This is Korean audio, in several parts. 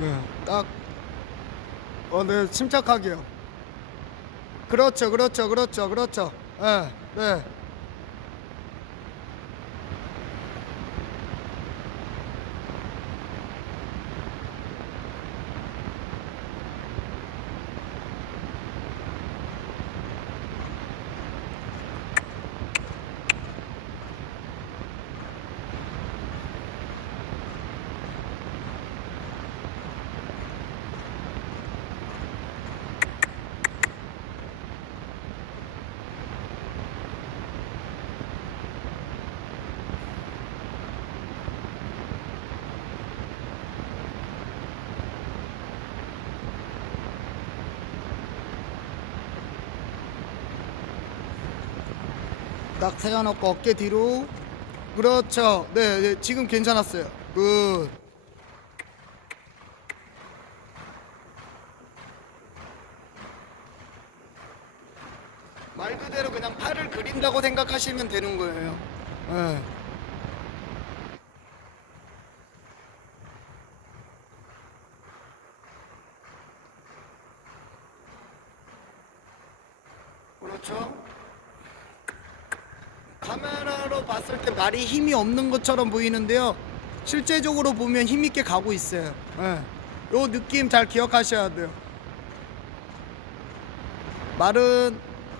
네, 딱. 어, 네, 침착하게요. 그렇죠, 그렇죠, 그렇죠, 그렇죠. 네, 네. 딱 세워놓고 어깨 뒤로. 그렇죠. 네, 네 지금 괜찮았어요. 굿. 말 그대로 그냥 팔을 그린다고 생각하시면 되는 거예요. 네. 그렇죠. 카메라로 봤을 때 말이 힘이 없는 것처럼 보이는데요. 실제적으로 보면 힘 있게 가고 있어요. 예. 요 느낌 잘 기억하셔야 돼요. 말은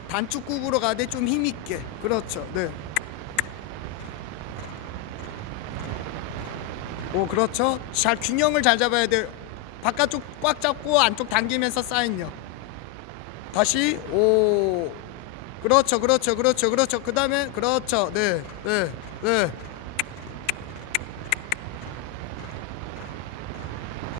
단축국으로 가되 좀 힘 있게. 그렇죠. 네. 오, 그렇죠. 잘 균형을 잘 잡아야 돼요. 바깥쪽 꽉 잡고 안쪽 당기면서 사인요. 다시 오 그렇죠 그렇죠 그렇죠 그렇죠 그 다음에 그렇죠 네 네, 네.